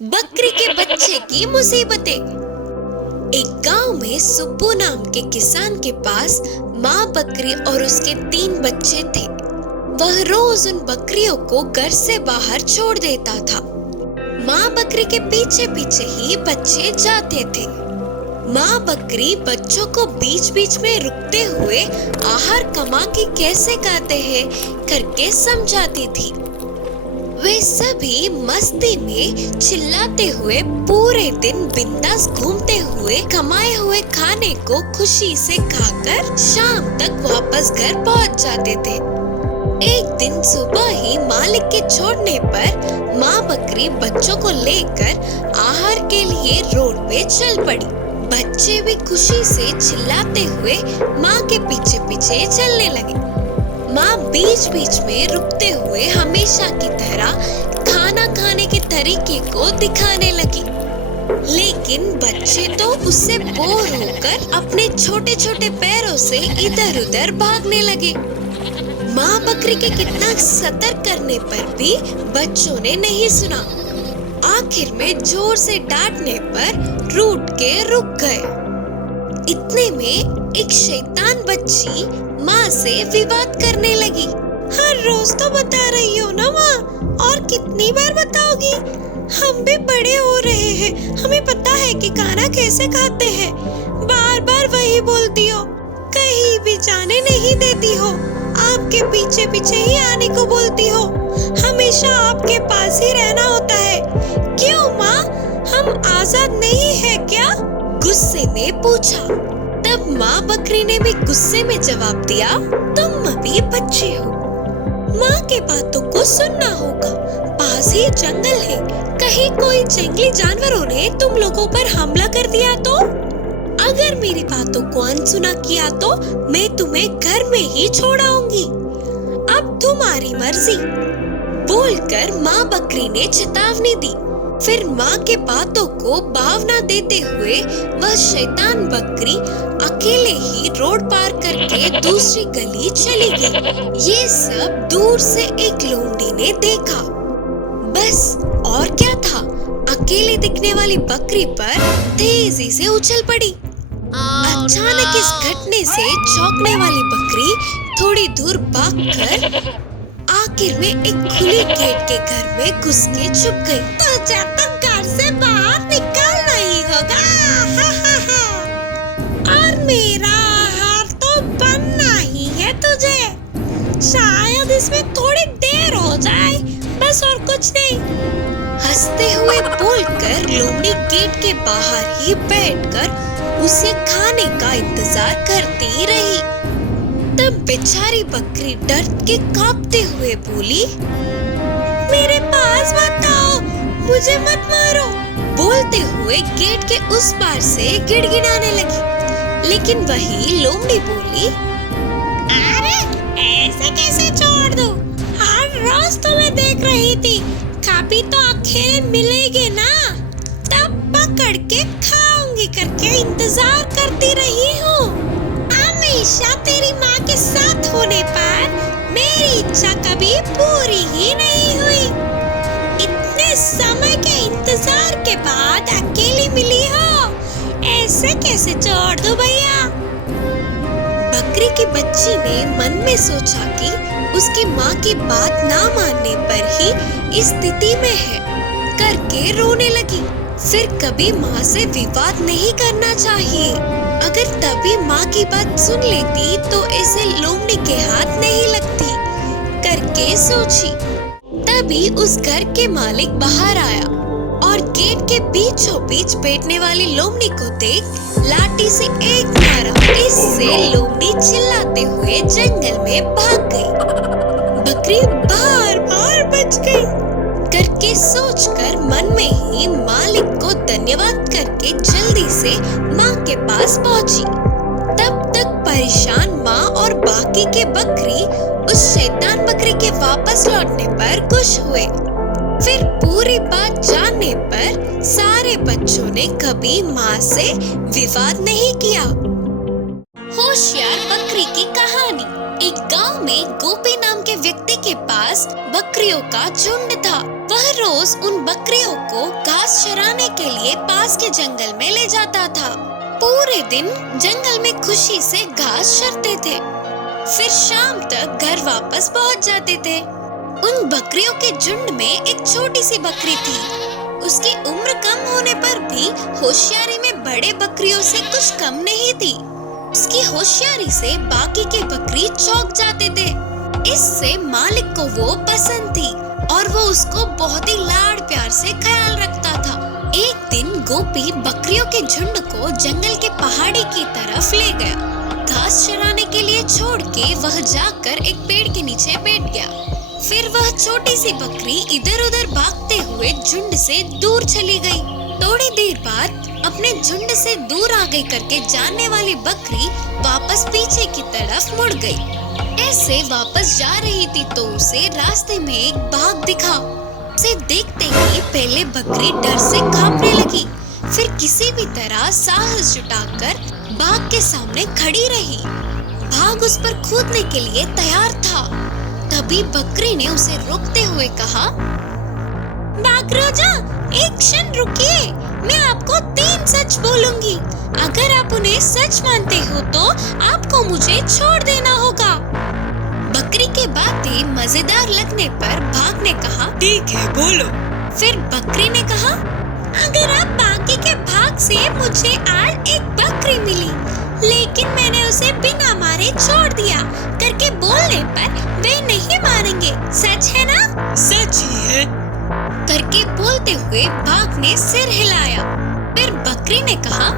बकरी के बच्चे की मुसीबतें। एक गांव में सुब्बू नाम के किसान के पास माँ बकरी और उसके 3 बच्चे थे। वह रोज उन बकरियों को घर से बाहर छोड़ देता था। माँ बकरी के पीछे पीछे ही बच्चे जाते थे। माँ बकरी बच्चों को बीच बीच में रुकते हुए आहार कमा के कैसे खाते हैं करके समझाती थी। वे सभी मस्ती में चिल्लाते हुए पूरे दिन बिंदास घूमते हुए कमाए हुए खाने को खुशी से खाकर शाम तक वापस घर पहुंच जाते थे। एक दिन सुबह ही मालिक के छोड़ने पर माँ बकरी बच्चों को लेकर आहार के लिए रोड पे चल पड़ी। बच्चे भी खुशी से चिल्लाते हुए माँ के पीछे पीछे चलने लगे। माँ बीच बीच में रुकते हुए हमेशा की तरह खाना खाने के तरीके को दिखाने लगी, लेकिन बच्चे तो उससे बोर होकर अपने छोटे छोटे पैरों से इधर उधर भागने लगे। माँ बकरी के कितना सतर्क करने पर भी बच्चों ने नहीं सुना। आखिर में जोर से डांटने पर रूठ के रुक गए। इतने में एक शैतान बच्ची माँ से विवाद करने लगी। हर रोज तो बता रही हो ना माँ, और कितनी बार बताओगी? हम भी बड़े हो रहे हैं, हमें पता है कि खाना कैसे खाते हैं। बार बार वही बोलती हो, कहीं भी जाने नहीं देती हो, आपके पीछे पीछे ही आने को बोलती हो, हमेशा आपके पास ही रहना होता है। क्यों माँ, हम आजाद नहीं है क्या? गुस्से में पूछा। तब माँ बकरी ने भी गुस्से में जवाब दिया, तुम अभी बच्चे हो, माँ के बातों को सुनना होगा। पास ही जंगल है, कहीं कोई जंगली जानवरों ने तुम लोगों पर हमला कर दिया तो? अगर मेरी बातों को अनसुना किया तो मैं तुम्हें घर में ही छोड़ आऊंगी। अब तुम्हारी मर्जी। बोलकर माँ बकरी ने चेतावनी दी। फिर माँ के बातों को भाव न देते हुए वह शैतान बकरी अकेले ही रोड पार करके दूसरी गली चली गई। ये सब दूर से एक लोमड़ी ने देखा। बस और क्या था, अकेले दिखने वाली बकरी पर तेजी से उछल पड़ी। अचानक इस घटने से चौंकने वाली बकरी थोड़ी दूर भागकर आखिर में एक खुली गेट के घर में घुस के छुप गई। तो जब तक घर से बाहर निकलना ही होगा, और मेरा आहार तो बनना ही है तुझे। शायद इसमें थोड़ी देर हो जाए, बस और कुछ नहीं। हंसते हुए बोलकर लोमड़ी गेट के बाहर ही बैठकर उसे खाने का इंतजार करती रही। तब बेचारी बकरी डर के कांपते हुए बोली, मेरे पास मत आओ, मुझे मत मारो। बोलते हुए गेट के उस पार से गिड़गिड़ाने लगी। लेकिन वही लोमड़ी बोली, अरे ऐसे कैसे छोड़ दूं? हर रोज तो मैं देख रही थी, कभी तो अकेले मिलेगी ना, तब पकड़ के खाऊंगी करके इंतजार करती रही हूँ। हमेशा तेरी माँ के साथ होने पर मेरी इच्छा कभी पूरी ही नहीं हुई। इतने समय के इंतजार के बाद अकेली मिली हो, ऐसे कैसे छोड़ दूं भैया? बकरी की बच्ची ने मन में सोचा कि उसकी माँ की बात ना मानने पर ही इस स्थिति में है करके रोने लगी। फिर कभी माँ से विवाद नहीं करना चाहिए। अगर तभी माँ की बात सुन लेती तो ऐसे लोमड़ी के हाथ नहीं लगती करके सोची। तभी उस घर के मालिक बाहर आया और गेट के बीचों बीच बैठने वाली लोमड़ी को देख लाठी से एक मारा। इससे लोमड़ी चिल्लाते हुए जंगल में भाग गई। बकरी बार बार बच गई करके सोचकर मन में ही मालिक को धन्यवाद करके जल्दी से माँ के पास पहुंची। तब तक परेशान माँ और बाकी के बकरी उस शैतान बकरी के वापस लौटने पर खुश हुए। फिर पूरी बात जानने पर सारे बच्चों ने कभी माँ से विवाद नहीं किया। होशियार बकरी की कहानी। एक गांव में गोपी नाम के व्यक्ति के पास बकरियों का झुंड था। वह रोज उन बकरियों को घास चराने के लिए पास के जंगल में ले जाता था। पूरे दिन जंगल में खुशी से घास चरते थे, फिर शाम तक घर वापस पहुंच जाते थे। उन बकरियों के झुंड में एक छोटी सी बकरी थी। उसकी उम्र कम होने पर भी होशियारी में बड़े बकरियों से कुछ कम नहीं थी। उसकी होशियारी से बाकी के बकरी चौंक जाते थे। इससे मालिक को वो पसंद थी और वो उसको बहुत ही लाड प्यार से ख्याल रखता था। एक दिन गोपी बकरियों के झुंड को जंगल के पहाड़ी की तरफ ले गया। घास चराने के लिए छोड़ के वह जाकर एक पेड़ के नीचे बैठ गया। फिर वह छोटी सी बकरी इधर उधर भागते हुए झुंड से दूर चली गई। थोड़ी देर बाद अपने झुंड से दूर आ गई करके जानने वाली बकरी वापस पीछे की तरफ मुड़ गई। ऐसे वापस जा रही थी तो उसे रास्ते में एक बाघ दिखा। उसे देखते ही पहले बकरी डर से कांपने लगी, फिर किसी भी तरह साहस जुटाकर बाघ के सामने खड़ी रही। बाघ उस पर कूदने के लिए तैयार था। तभी बकरी ने उसे रोकते हुए कहा, बाघ राजा, एक क्षण रुकिए, मैं आपको 3 सच बोलूंगी। अगर आप उन्हें सच मानते हो तो आपको मुझे छोड़ देना होगा। बकरी के बातें मजेदार लगने पर बाघ ने कहा, ठीक है, बोलो। फिर बकरी ने कहा, अगर आप बाकी के भाग से मुझे आज एक बकरी मिली, लेकिन मैंने उसे बिना मारे छोड़ दिया करके बोलने पर वे नहीं मानेंगे, सच है ना? सच ही है करके बोलते हुए बाघ ने सिर हिलाया। फिर बकरी ने कहा,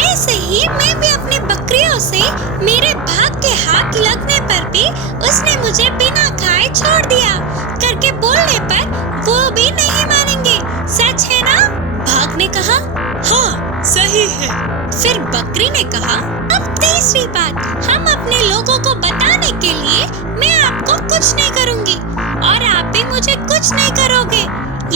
ऐसे ही मैं भी अपने बकरियों से मेरे भाग के हाथ लगने पर भी उसने मुझे बिना खाए छोड़ दिया करके बोलने पर वो भी नहीं मानेंगे, सच है ना? बाघ ने कहा, हाँ, सही है। फिर बकरी ने कहा, अब तीसरी बात, हम अपने लोगों को बताने के लिए मैं आपको कुछ नहीं करूँगी और आप भी मुझे कुछ नहीं करोगे,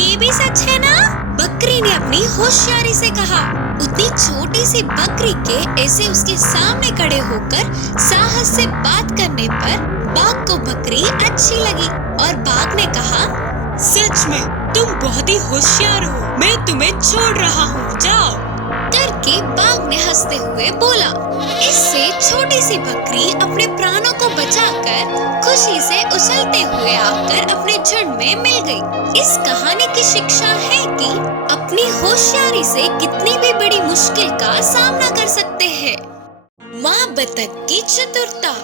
ये भी सच है ना? बकरी ने अपनी होशियारी से कहा। उतनी छोटी सी बकरी के ऐसे उसके सामने खड़े होकर साहस से बात करने पर बाघ को बकरी अच्छी लगी और बाघ ने कहा, सच में तुम बहुत ही होशियार हो, मैं तुम्हें छोड़ रहा हूँ, जाओ करके बाघ ने हंसते हुए बोला। इससे छोटी सी बकरी अपने प्राणों को बचाकर खुशी से उछलते हुए आकर अपने झुंड में मिल गई। इस कहानी की शिक्षा है कि अपनी होशियारी से कितनी भी बड़ी मुश्किल का सामना कर सकते हैं। माँ बतख की चतुरता।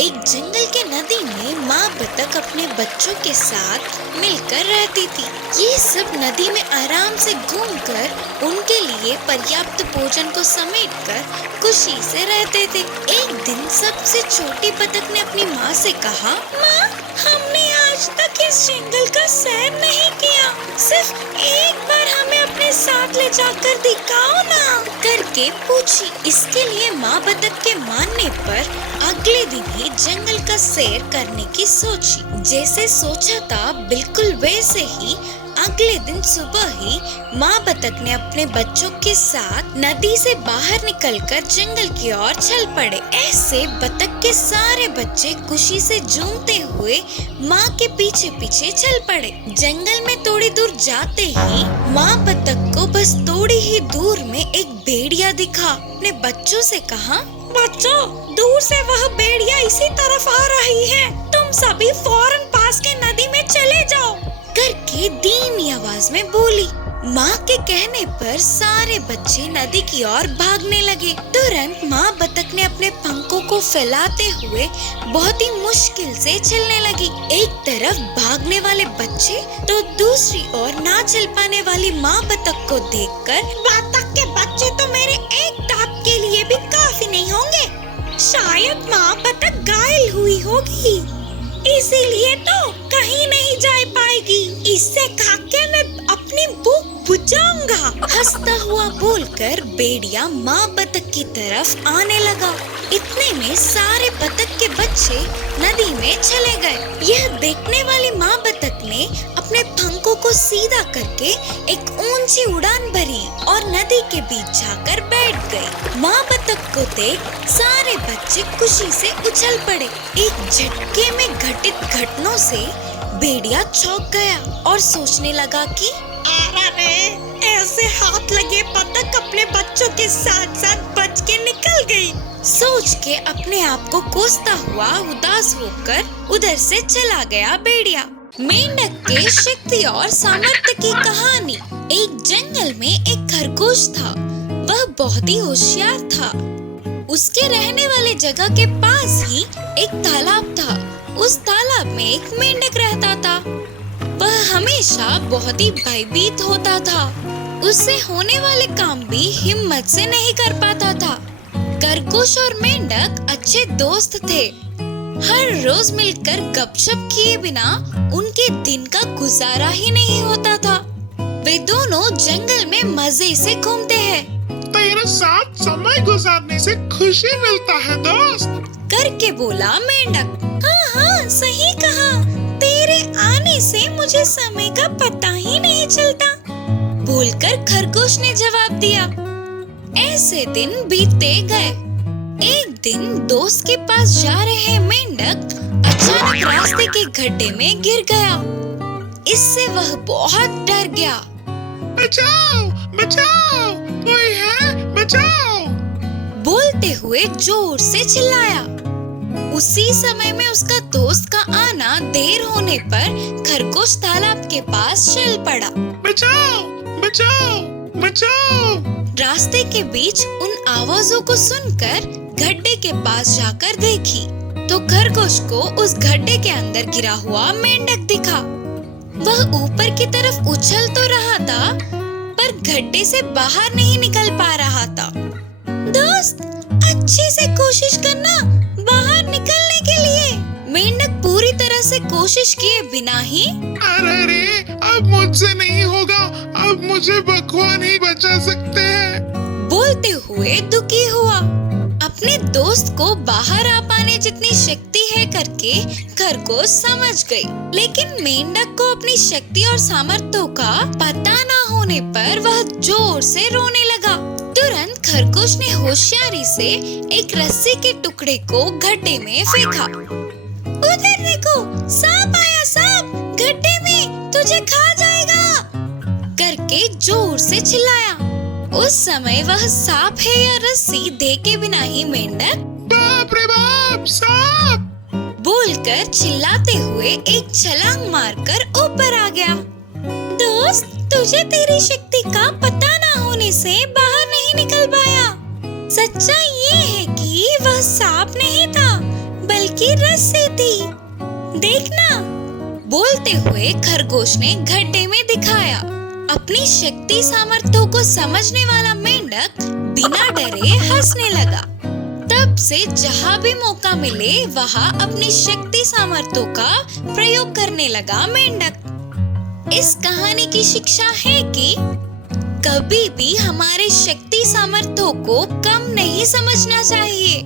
एक जंगल के नदी में माँ बतख अपने बच्चों के साथ मिलकर रहती थी। ये सब नदी में आराम से घूमकर उनके लिए पर्याप्त भोजन को समेटकर खुशी से रहते थे। एक दिन सबसे छोटी बतख ने अपनी माँ से कहा, माँ, हमने आज तक इस जंगल का सैर नहीं किया, सिर्फ एक बार हमें अपने साथ ले जाकर दिखाओ ना करके पूछी। इसके लिए माँ बतख के मानने पर अगले दिन ही जंगल का सैर करने की सोची। जैसे सोचा था बिल्कुल वैसे ही अगले दिन सुबह ही माँ बतख ने अपने बच्चों के साथ नदी से बाहर निकलकर जंगल की ओर चल पड़े। ऐसे बतख के सारे बच्चे खुशी से झूमते हुए माँ के पीछे पीछे चल पड़े। जंगल में थोड़ी दूर जाते ही माँ बतख को बस थोड़ी ही दूर में एक भेड़िया दिखा। अपने बच्चों से कहा, बच्चों, दूर से वह भेड़िया इसी तरफ आ रही है, तुम सभी फौरन पास के नदी में चले जाओ करके धीमी आवाज में बोली। माँ के कहने पर सारे बच्चे नदी की ओर भागने लगे। तुरंत माँ बतख ने अपने पंखों को फैलाते हुए बहुत ही मुश्किल से चलने लगी। एक तरफ भागने वाले बच्चे तो दूसरी ओर ना चल पाने वाली माँ बतख को देखकर, बतख के बच्चे तो मेरे एक दांत के लिए भी काफी नहीं होंगे, शायद माँ बतख घायल हुई होगी, इसीलिए तो कहीं नहीं जा पाएगी, इससे खाके मैं अपनी भूख बुझाऊंगा। हंसता हुआ बोलकर भेड़िया माँ बतख की तरफ आने लगा। इतने में सारे बतख के बच्चे नदी में चले गए। यह देखने वाली माँ बतख ने अपने पंखों को सीधा करके एक ऊंची उड़ान भरी और नदी के बीच जाकर बैठ गई। माँ बतख को देख सारे बच्चे खुशी से उछल पड़े। एक झटके में घटित घटनाओं से भेड़िया चौंक गया और सोचने लगा कि अरे ऐसे हाथ लगे बतख अपने बच्चों के साथ साथ बच के निकल गई। सोच के अपने आप को कोसता हुआ उदास होकर उधर से चला गया भेड़िया। मेंढक के शक्ति और सामर्थ्य की कहानी। एक जंगल में एक खरगोश था। वह बहुत ही होशियार था। उसके रहने वाले जगह के पास ही एक तालाब था। उस तालाब में एक मेंढक रहता था। वह हमेशा बहुत ही भयभीत होता था। उससे होने वाले काम भी हिम्मत से नहीं कर पाता था। खरगोश और मेंढक अच्छे दोस्त थे। हर रोज मिलकर गपशप किए बिना उनके दिन का गुजारा ही नहीं होता था। वे दोनों जंगल में मजे से घूमते हैं। तेरे साथ समय गुजारने से खुशी मिलता है दोस्त, करके बोला मेंढक। हाँ, सही कहा। तेरे आने से मुझे समय का पता ही नहीं चलता, बोलकर खरगोश ने जवाब दिया। ऐसे दिन बीतते गए। एक दिन दोस्त के पास जा रहे मेंढक अचानक रास्ते के गड्ढे में गिर गया। इससे वह बहुत डर गया। बचाओ बचाओ, कोई है, बचाओ, बोलते हुए जोर से चिल्लाया। उसी समय में उसका दोस्त का आना देर होने पर खरगोश तालाब के पास चल पड़ा। बचाओ बचाओ बचाओ। रास्ते के बीच उन आवाजों को सुनकर गड्ढे के पास जाकर देखी तो खरगोश को उस गड्ढे के अंदर गिरा हुआ मेंढक दिखा। वह ऊपर की तरफ उछल तो रहा था पर गड्ढे से बाहर नहीं निकल पा रहा था। दोस्त, अच्छे से कोशिश करना बाहर निकलने के लिए। मेंढक पूरी तरह से कोशिश किए बिना ही अरे अब मुझसे नहीं होगा, अब मुझे भगवान ही बचा सकते हैं, बोलते हुए दुखी हुआ। अपने दोस्त को बाहर आ पाने जितनी शक्ति है करके खरगोश समझ गई। लेकिन मेंढक को अपनी शक्ति और सामर्थ्यों का पता न होने पर वह जोर से रोने लगा। तुरंत खरगोश ने होशियारी से एक रस्सी के टुकड़े को गड्ढे में फेंका। उधर देखो, सांप आया, सांप गड्ढे में, तुझे खा जाएगा, करके जोर से चिल्लाया। उस समय वह सांप है या रस्सी देखे बिना ही मेंढक बाप रे बाप, सांप, बोलकर चिल्लाते हुए एक छलांग मारकर ऊपर आ गया। दोस्त, तुझे तेरी शक्ति का पता ना होने से बाहर नहीं निकल पाया। सच्चाई ये है कि वह सांप नहीं था बल्कि रस्सी थी, देखना, बोलते हुए खरगोश ने गड्ढे में दिखाया। अपनी शक्ति सामर्थ्यों को समझने वाला मेंढक बिना डरे हंसने लगा। तब से जहाँ भी मौका मिले वहाँ अपनी शक्ति सामर्थ्यों का प्रयोग करने लगा मेंढक। इस कहानी की शिक्षा है कि कभी भी हमारे शक्ति सामर्थ्यों को कम नहीं समझना चाहिए।